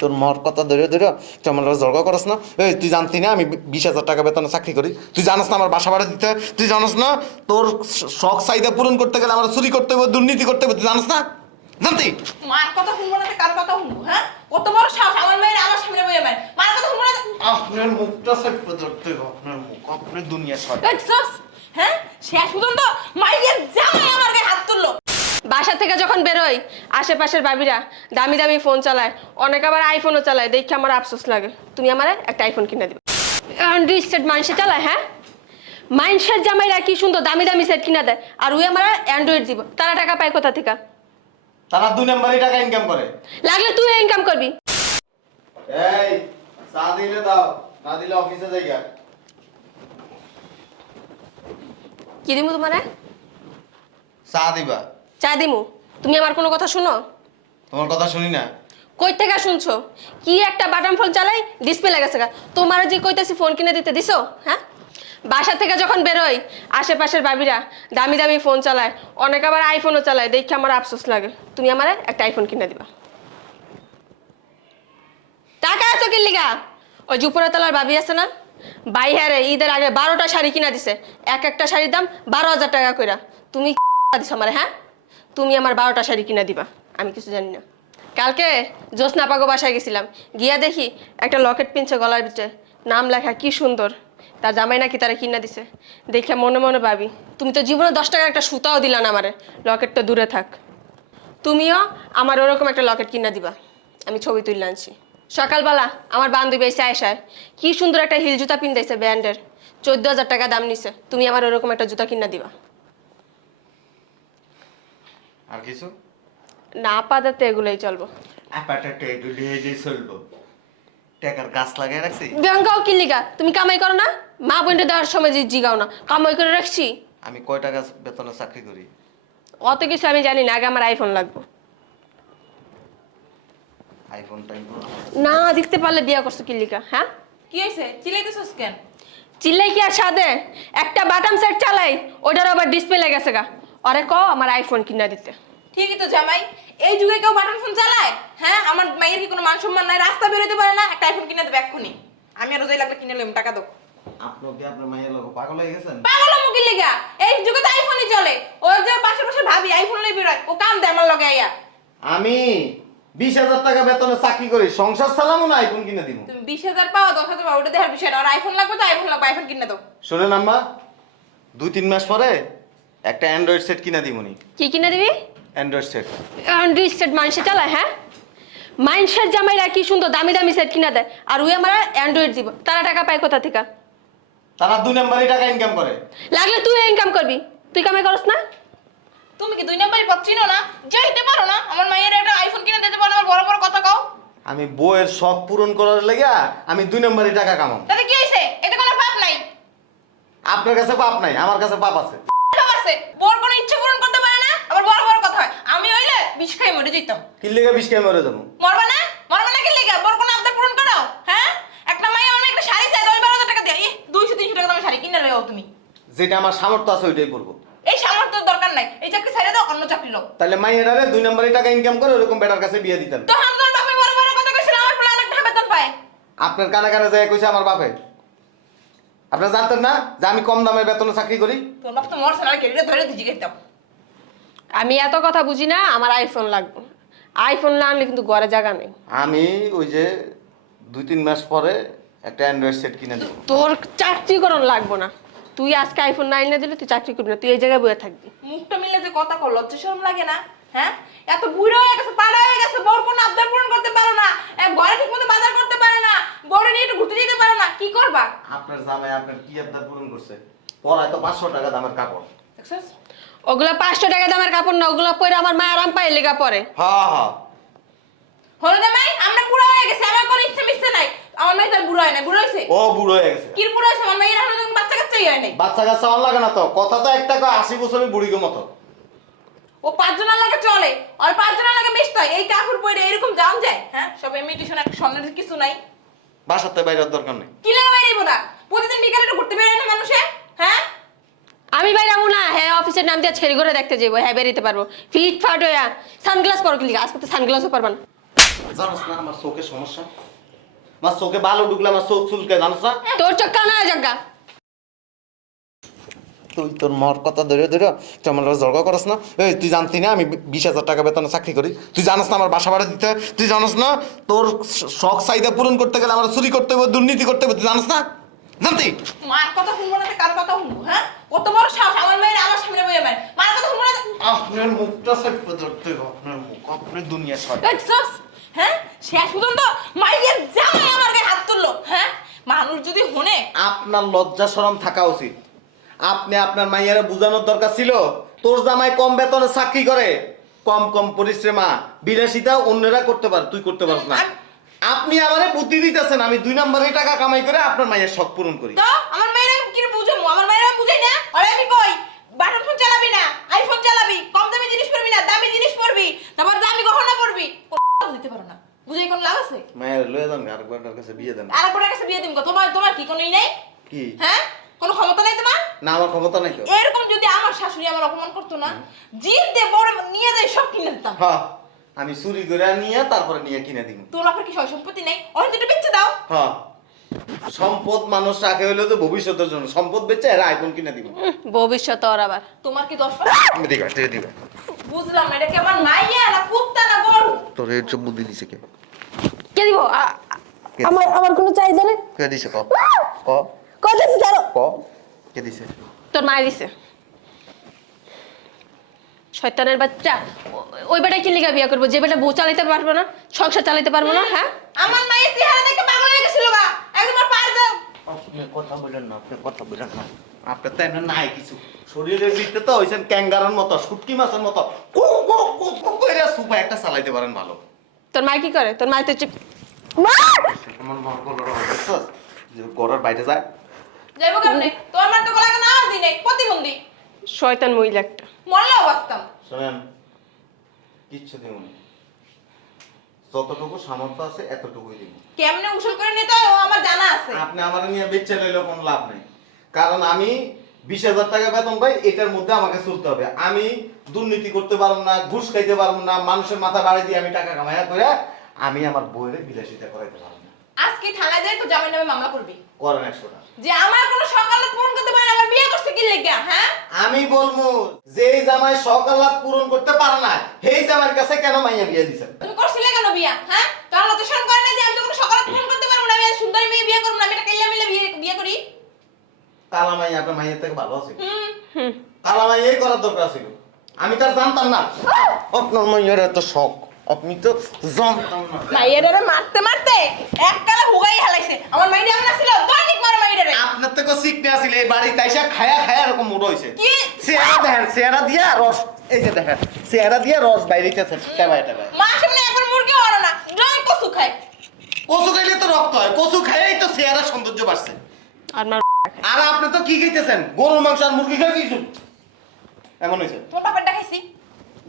তোর মর কথা ধরে ধরে তুই আমার জর্গ করস না? এই তুই জানতি না আমি বিশ হাজার টাকা বেতনে চাকরি করি? তুই জানাস না আমার বাসা ভাড়া দিতে হয়? তুই জানাস না তোর শখ চাহিদা পূরণ করতে গেলে আমার চুরি করতে হবে দুর্নীতি করতে হবে তুই জানাস না? জানতি? মার কথা শুনব না কার কথা শুনব হ্যাঁ? কত বড় সাহস আমার মেয়ের আমার সামনে বইয়ে মার। মার কথা শুনব না আপনার মুখটা সেট ধরতে আপনার মুখ আপনার দুনিয়া সব। হ্যাঁ? শেষ পর্যন্ত মাইয়ের জামাই আমার গায়ে হাত তুললো। বাসা থেকে যখন বেরোই আশেপাশের বাবিরা দামি দামি ফোন চালায় অনেক আবার আইফোনও চালায় দেখে আমার আফসোস লাগে। তুমি আমার একটা আইফোন কিনে দিবে। অ্যান্ড্রয়েড মানুষে চালায় হ্যাঁ? মাইন্ডসেট জামাইরা কি সুন্দর দামি দামি সেট কিনা দেয় আর ওই আমার অ্যান্ড্রয়েড দিব। তারা টাকা পায় কোথা থেকে? তারা দুই নাম্বারই টাকা ইনকাম করে। লাগলে তুই ইনকাম করবি। এই চা দিলে দাও না দিলে অফিসে যাই গা কি দিমু তোমার? চা দিবা। চা দিমু। তুমি আমার কোনো কথা শুনো? তোমার কথা শুনি না। কই থেকে শুনছো? কি একটা বাটাম ফোন চালাই ডিসপ্লে গেছে গা। তোমার যে কইতাছি ফোন কিনে দিতে দিছো? হ্যাঁ? বাসা থেকে যখন বেরোই আশেপাশের বাবিরা দামি দামি ফোন চালায় অনেক আবার আইফোনও চালায় দেখে আমার আফসোস লাগে। তুমি আমার একটা আইফোন কিনে দিবা। টাকা এত কিনলিগা ওই জুপুরাতলার বাবি আছে না? বাই হ্যাঁ ঈদের আগে বারোটা শাড়ি কিনা দিছে। এক একটা শাড়ির দাম বারো হাজার টাকা কইরা। তুমি দিছো আমার হ্যাঁ? তুমি আমার বারোটা শাড়ি কিনা দিবা। আমি কিছু জানি না। কালকে জ্যোৎস্না পাগো বাসায় গেছিলাম। গিয়া দেখি একটা লকেট পিনছে গলার ভিতরে। নাম লেখা, কি সুন্দর। তার জামাই নাকি তারা কিনা দিছে। দেখে মনে মনে ভাবি, তুমি তো জীবনে দশ টাকার একটা সুতাও দিলা না আমারে। লকেটটা দূরে থাক। তুমিও আমার ওরকম একটা লকেট কিনা দিবা। আমি ছবি তুললে আনছি। সকালবেলা আমার বান্ধবী এসে আয়সায় কি সুন্দর একটা হিল জুতা পিন্দাইছে ব্র্যান্ডের। চোদ্দ হাজার টাকা দাম নিছে। তুমি আমার ওরকম একটা জুতা কিনা দিবা। আর কিছু? না পাদাতে এগুলোই চলবো। আপাটাটা একটু লিয়ে চলবো। টাকার গাছ লাগিয়ে রাখছি? ব্যাংকাও কিনলিগা তুমি কামাই করো না? মা বোনটা দেওয়ার সময় যে জিগাও না। কামাই করে রাখছি? আমি কয় টাকা বেতনে চাকরি করি? অত কিছু আমি জানি না আগে আমার আইফোন লাগবে। আইফোন টাইফোন না দেখতে পারলে বিয়া করছ কিল্লিকা হ্যাঁ? কি হয়েছে? চিলাইতেছস কেন? চিল্লাই কি আর সাদে একটা বাটাম সেট চালাই ওটার আবার ডিসপ্লে গেছে গা। অরে ক আমার আইফোন কিনা দিতে। ঠিকই তো জামাই। এই যুগে কেউ বাটন ফোন চালায়? হ্যাঁ আমার মায়ের কি কোনো মান সম্মান নাই? রাস্তা বেরোতে পারে না একটা আইফোন কিনে দেবে এক্ষুনি। আমি আর রোজাই লাগলে কিনে নিলাম টাকা দাও। আপনার কি আপনার মায়ের লোক পাগল হয়ে গেছেন? পাগল লিগা? এই যুগে তো আইফোনই চলে। ও যে পাশে পাশে ভাবি আইফোন লই বেরোয়। ও কাম দেয় আমার লগে আইয়া। আমি বিশ হাজার টাকা বেতনে চাকরি করি সংসার চালামো না আইফোন কিনে দিব তুমি বিশ হাজার পাও দশ হাজার পাও ওটা দেখার বিষয় না। আর আইফোন লাগবে তো আইফোন লাগবে আইফোন কিনে দাও। শোনেন আম্মা দুই তিন মাস পরে একটা অ্যান্ড্রয়েড সেট কিনে দিবনি কি কিনা দিবি? অ্যান্ড্রয়েড সেট অ্যান্ড্রয়েড সেট মানুষে চালায় হ্যাঁ? মাইন্ডসেট জামাইরা কি সুন্দর দামি দামি সেট কিনা দেয় আর ওই আমার অ্যান্ড্রয়েড দিব। তারা টাকা পায় কোথা থেকে? তারা দুই নাম্বারই টাকা ইনকাম করে। লাগলে তুই ইনকাম করবি। তুই কামাই করস না? তুমি কি দুই নাম্বারই পথ চিনো না? যাইতে পারো না। আমার মায়ের একটা আইফোন কিনে দিতে পারো আমার বড় বড় কথা কও। আমি বইয়ের শখ পূরণ করার লেগে আমি দুই নাম্বারই টাকা কামাম তাতে কি হয়েছে এতে কোনো পাপ নাই। আপনার কাছে পাপ নাই আমার কাছে পাপ আছে। আছে। বড় কোনো ইচ্ছে পূরণ করতে পারে না আবার বড় বড় কথা হয়। আমি হইলে বিষ খাই মরে যেতাম কি লেগে বিষ খেয়ে মরে যাব। মরবা না? মরবা না কি লেগে? বড় কোনো আবদার পূরণ করো হ্যাঁ? একটা মাই আমার একটা শাড়ি চাই দশ বারো টাকা দিয়ে। এই দুইশো তিনশো টাকা শাড়ি কিনে তুমি। যেটা আমার সামর্থ্য আছে ওইটাই করব এই সামর্থ্য দরকার নাই। এই চাকরি ছেড়ে দাও অন্য চাকরি লোক তাহলে মাইয়েরারে দুই নাম্বারই টাকা ইনকাম করে ওরকম বেটার কাছে বিয়ে দিতেন তো হাম তোর বাপে বড় বড় কথা কইছিল আমার একটা বেতন পায়। আপনার কানে কানে যায় কইছে আমার বাপে। আপনারা জানতেন না যে আমি কম দামের বেতনে চাকরি করি? তোর বাপ তো মরছে না কেটে ধরে দিজি গেতাম আমি এত কথা বুঝি না আমার আইফোন লাগবে। আইফোন না আনলে কিন্তু ঘরে জায়গা নেই। আমি ওই যে দুই তিন মাস পরে একটা অ্যান্ড্রয়েড সেট কিনে দেবো তোর চাকরিকরণ লাগবো না। তুই আজকে আইফোন না এনে দিলে তুই চাকরি করবি না তুই এই জায়গায় বসে থাকবি। মুখটা মিলে যে কথা কর লজ্জা শরম লাগে না হ্যাঁ? এত বুড়ো হয়ে গেছে পাড়া হয়ে গেছে বড় কোনো আবদার পূরণ করতে পারো না এক ঘরে ঠিক মতো বাজার করতে পারে না বড় নিয়ে একটু ঘুরতে যেতে পারো না কি করবা? আপনার জামাই আপনার কি আবদার পূরণ করছে? পরায় তো পাঁচশো টাকা দামের কাপড়। দেখছস? ওগুলো পাঁচশো টাকা দামের কাপড় না ওগুলো পরে আমার মা আরাম পায় লেগা পরে। হ্যাঁ হ্যাঁ হলো জামাই আমরা বুড়ো হয়ে গেছে আমার কোনো ইচ্ছে মিচ্ছে নাই। আমার মেয়ে তার বুড়ো হয় না বুড়ো হয়েছে ও বুড়ো হয়ে গেছে। কি বুড়ো হয়েছে আমার মেয়ের এখনও যখন বাচ্চা কাচ্চাই হয় নাই। বাচ্চা কাচ্চা আমার লাগে না তো। কথা তো একটা কয় আশি বছরের বুড়িকে মতো। ও পাঁচজনের লাগে চলে আর পাঁচজনের লাগে মিশতে হয়। এই কাপড় পরে এরকম যাওয়া যায় হ্যাঁ? সব ইমিটেশন একটা স্বর্ণের কিছু নাই। বাসাতে বাইরের দরকার নেই। কি লাগে বাইরে বোধা প্রতিদিন বিকালে একটু ঘুরতে বেরোয় না মানুষে হ্যাঁ? আমি বাইরে যাব না হ্যাঁ অফিসের নাম দিয়ে ছেড়ে করে দেখতে যাব হ্যাঁ বেরিতে পারব। ফিট ফাট হইয়া সানগ্লাস পরো কিলিকা আজকে তো সানগ্লাসও পারবা না। জানোস না আমার চোখে সমস্যা? আমার চোখে ভালো ঢুকলে আমার চোখ চুলকে জানোস না? তোর চোখ কানা জাগা। তুই তোর মর কথা ধরে ধরে তুই আমার জর্গ করস না? এই তুই জানতি না আমি বিশ হাজার টাকা বেতনে চাকরি করি? তুই জানাস না আমার বাসা ভাড়া দিতে তুই জানাস না তোর শখ চাহিদা পূরণ করতে গেলে আমার চুরি করতে হবে দুর্নীতি করতে হবে তুই জানাস না? জানতি? মার কথা শুনব না কার কথা শুনব হ্যাঁ? কত বড় সাহস আমার মেয়ের আমার সামনে বইয়ে মার। মার কথা শুনব না আপনার মুখটা সেপে ধরতে আপনার মুখ আপনার দুনিয়া সব দেখছস হ্যাঁ? শেষ পর্যন্ত মাইয়ের জামাই আমার গায়ে হাত তুললো হ্যাঁ? মানুষ যদি হনে আপনার লজ্জা শরম থাকা উচিত। আপনি আপনার মাইয়ারে বোঝানোর দরকার ছিল? তোর জামাই কম বেতনে চাকরি করে। কম কম পরিশ্রমা বিলাসিতা অন্যরা করতে পারে তুই করতে পারস না। আপনি আমারে বুদ্ধি দিতেছেন আমি দুই নম্বরে টাকা কামাই করে আপনার মায়ের শখ পূরণ করি। তো আমার মেয়েরা কি বুঝাবো? আমার মেয়েরা বুঝাই না? আরে আমি কই? বাটন ফোন চালাবি না? আইফোন চালাবি? কম দামি জিনিস পরবি না? দামি জিনিস পরবি? তারপর দামি গহনা পরবি? দিতে পারো না। বুঝাই কোন লাভ আছে? মায়ের লয়ে যান আরেকবার কাছে বিয়ে দেন। আর একবার কাছে বিয়ে দিম। তোমার তোমার কি কোনোই নেই? কি? হ্যাঁ কোনো ক্ষমতা নাই তোমার না আমার ক্ষমতা নাই তো। এরকম যদি আমার শাশুড়ি আমার অপমান করতো না জিদ দিয়ে বড় নিয়ে যায় সব কিনে দিতাম। হ্যাঁ আমি চুরি করে নিয়ে তারপরে নিয়ে কিনে দিব। তোর বাপের কি সম্পত্তি নেই? ওর দুটো বেচে দাও। হ্যাঁ সম্পদ মানুষ রাখে হইল তো ভবিষ্যতের জন্য। সম্পদ বেচে এরা আইফোন কিনে দিব। ভবিষ্যৎ ওর আবার। তোমার কি দশ দিবা দিবা। বুঝলাম না এটা কি আমার মাইয়া না কুত্তা না গরু তোর এর সব বুদ্ধি দিছে কে? কে দিব? আমার আমার কোনো চাহিদা নেই? কে দিছে? ক। ক। কথা ছাড়ো ক। কে দিছে? তোর মায়ের দিছে। শয়তানের বাচ্চা। ওই বেটা কি লিগা বিয়া করব? যে বেটা বউ চালাইতে পারব না সংসার চালাইতে পারব না হ্যাঁ? আমার মায়ের চেহারা দেখে পাগল হয়ে গেছিল গা। একবার পার দাও। আপনি কথা বলেন না আপনি কথা বলেন না। আপনার তো এমন নাই কিছু। শরীরের ভিতরে তো হইছেন ক্যাঙ্গারের মতো শুটকি মাছের মতো। কু কু কু কু কইরা সুপা একটা চালাইতে পারেন ভালো। তোর মায় কি করে? তোর মায় তো চুপ আমার মন বলো বুঝছস? যে ঘরের বাইরে যায় যাইবো কেমনে? তোর মার তো না দি নেই প্রতিবন্ধী। শয়তান মহিলা একটা। মরলেও বাঁচতাম। শোনেন কিচ্ছু দিব না। যতটুকু সামর্থ্য আছে এতটুকুই দিব। কেমনে উসুল করে নিতে হয় ও আমার জানা আছে। আপনি আমার নিয়ে বেচে লইলেও কোনো লাভ নেই। কারণ আমি বিশ হাজার টাকা বেতন পাই এটার মধ্যে আমাকে চলতে হবে। আমি দুর্নীতি করতে পারব না ঘুষ খাইতে পারব না মানুষের মাথা বাড়ি দিয়ে আমি টাকা কামাইয়া করে আমি আমার বইয়ের বিলাসিতা করাইতে পারব না। আজকে থানায় যাই তো জামাই নামে মামলা করবি। করেন একশোটা যে আমার কোনো সকালে পূরণ করতে পারে আমার বিয়ে করছে কি লেগে হ্যাঁ? আমি বলব যে জামাই সকালাত পূরণ করতে পারে না সেই জামাইয়ের কাছে কেন মাইয়া বিয়ে দিছেন তুমি করছিলে কেন বিয়া হ্যাঁ? তোর লজ্জা শরম করে না যে আমি তো কোনো সকালে পূরণ করতে পারব না আমি সুন্দরী মেয়ে বিয়ে করব না আমি এটা কাইলা মিলে বিয়ে বিয়ে করি। কালা মাইয়া আপনার মাইয়ের থেকে ভালো আছে। হুম। হুম কালা মাইয়াই করার দরকার ছিল আমি তো আর জানতাম না। আপনার মাইয়ের এত শখ। আপনি তো না মারতে মারতে। এক কালে হুগাই হেলাইছে। আমার মাইরে এমন ছিল দৈনিক মারে আপনার থেকে শিখতে আসলে এই বাড়িতে আইসা খায়া খায়া এরকম মুড়ো হয়েছে কি? চেহারা দেখেন চেহারা দিয়া রস এই যে দেখেন চেহারা দিয়া রস বাইরেছে টেবায় টেবায়। মা সামনে একবার মুরগি ওরা না জয় কসু খায় কচু খাইলে তো রক্ত হয় কচু খাইলেই তো চেহারা সৌন্দর্য বাড়ছে। আর আর আপনি তো কি খাইতেছেন? গরুর মাংস আর মুরগি খাই কিছু এমন হয়েছে বাপেরটা খাইছি।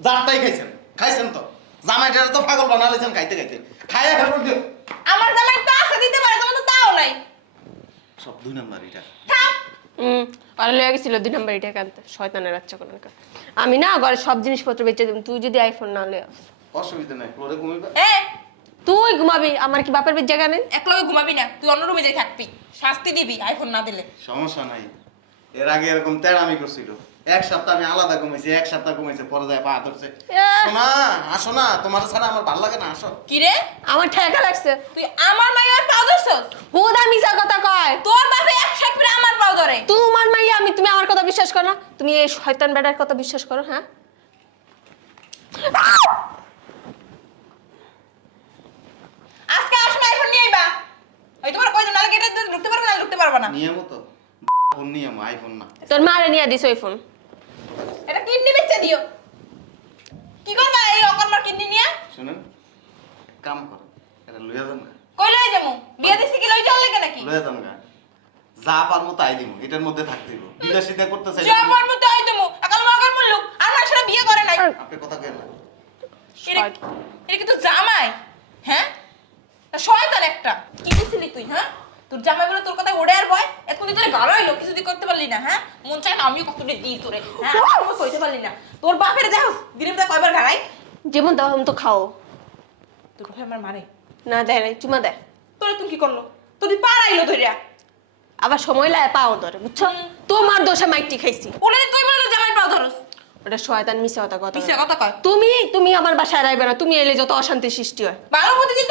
যারটাই খাইছেন খাইছেন তো? জামাইটারে তো পাগল বানালেছেন খাইতে খাইতে খাইয়া ফেরত দিও। আমার জামাই তো আছে দিতে পারে তোমার তো তাও নাই। সব দুই নাম্বার এটা। হুম আর লয়ে গেছিল দুই নম্বর এটা কানতে। শয়তানের বাচ্চা কোনো আমি না ঘরে সব জিনিসপত্র বেচে দিব তুই যদি আইফোন না লয়ে আস। অসুবিধা নাই ফ্লোরে ঘুমিবে এ! তুই ঘুমাবি আমার কি বাপের বের জায়গা নেই এক লগে ঘুমাবি না তুই অন্য রুমে যাই থাকবি। শাস্তি দিবি আইফোন না দিলে। সমস্যা নাই। এর আগে এরকম তেড়ামি করছিল। এক সপ্তাহ আমি আলাদা ঘুমাইছি এক সপ্তাহ ঘুমাইছে পরে যায় পা ধরছে। শোনা আসো না তোমার ছাড়া আমার ভালো লাগে না আসো। কি রে? আমার ঠেকা লাগছে। তুই আমার মাইয়ার পাও ধরছস? হুদা মিশা কথা কয়। তোর বাপে এক ফিরে আমার পাও ধরে। তোমার মাইয়া আমি তুমি আমার কথা বিশ্বাস করো না? তুমি এই শয়তান বেটার কথা বিশ্বাস করো হ্যাঁ? আজকে আসো না আইফোন নিয়ে আইবা। ওই তোমার কয়জন? নালে গেটে ঢুকতে পারবে না ঢুকতে পারবে না। নিয়ম তো। ফোন নিয়ম আইফোন না। তোর মারে নিয়ে দিস ওই ফোন। এটা কিডনি বেচে দিও। কি করবা এই অকর্মার কিডনি নিয়ে? শুনেন কাম করো এটা লইয়া যান না। কই লই যামু? বিয়ে দিছি কি লই যাও লাগে নাকি? লইয়া যান গা। যা পারমো তাই দিব এটার মধ্যে থাকতে দিব। বিলাসিতা করতে চাই যে আমার মধ্যে আই দেমু। একাল মগার মূল্য আর মানুষরা বিয়ে করে নাই। আপনি কথা কেন? না এটা কি তোর জামাই? হ্যাঁ? তা শয়তান একটা। কি দিছিলি তুই হ্যাঁ? তোর জামাই বলে তোর কথা ওড়ে আর বয়? এখন তুই তোর ভালো হইল কিছু তুই করতে পারলি না হ্যাঁ? মন চায় না আমিও কত দিই তোরে হ্যাঁ? আমি কইতে পারলি না। তোর বাপের দেখ দিনে তা কয়বার গাড়াই? যেমন দাও আমি তো খাও। তোর ভাই আমার মারে না দেয় নাই চুমা দেয় তোরা তুমি কি করল? তোর পাড়াইলো ধরিয়া আবার সময় লাগে পাও ধরে বুঝছ? তোমার দোষে মাইকটি খাইছি। ওরে তুই বলে জামাই পাও ধরস। ওটা শয়তান মিশা কথা কথা মিশা কথা কয়। তুমি তুমি আমার বাসায় রাইবে না তুমি এলে যত অশান্তি সৃষ্টি হয়। ভালো তো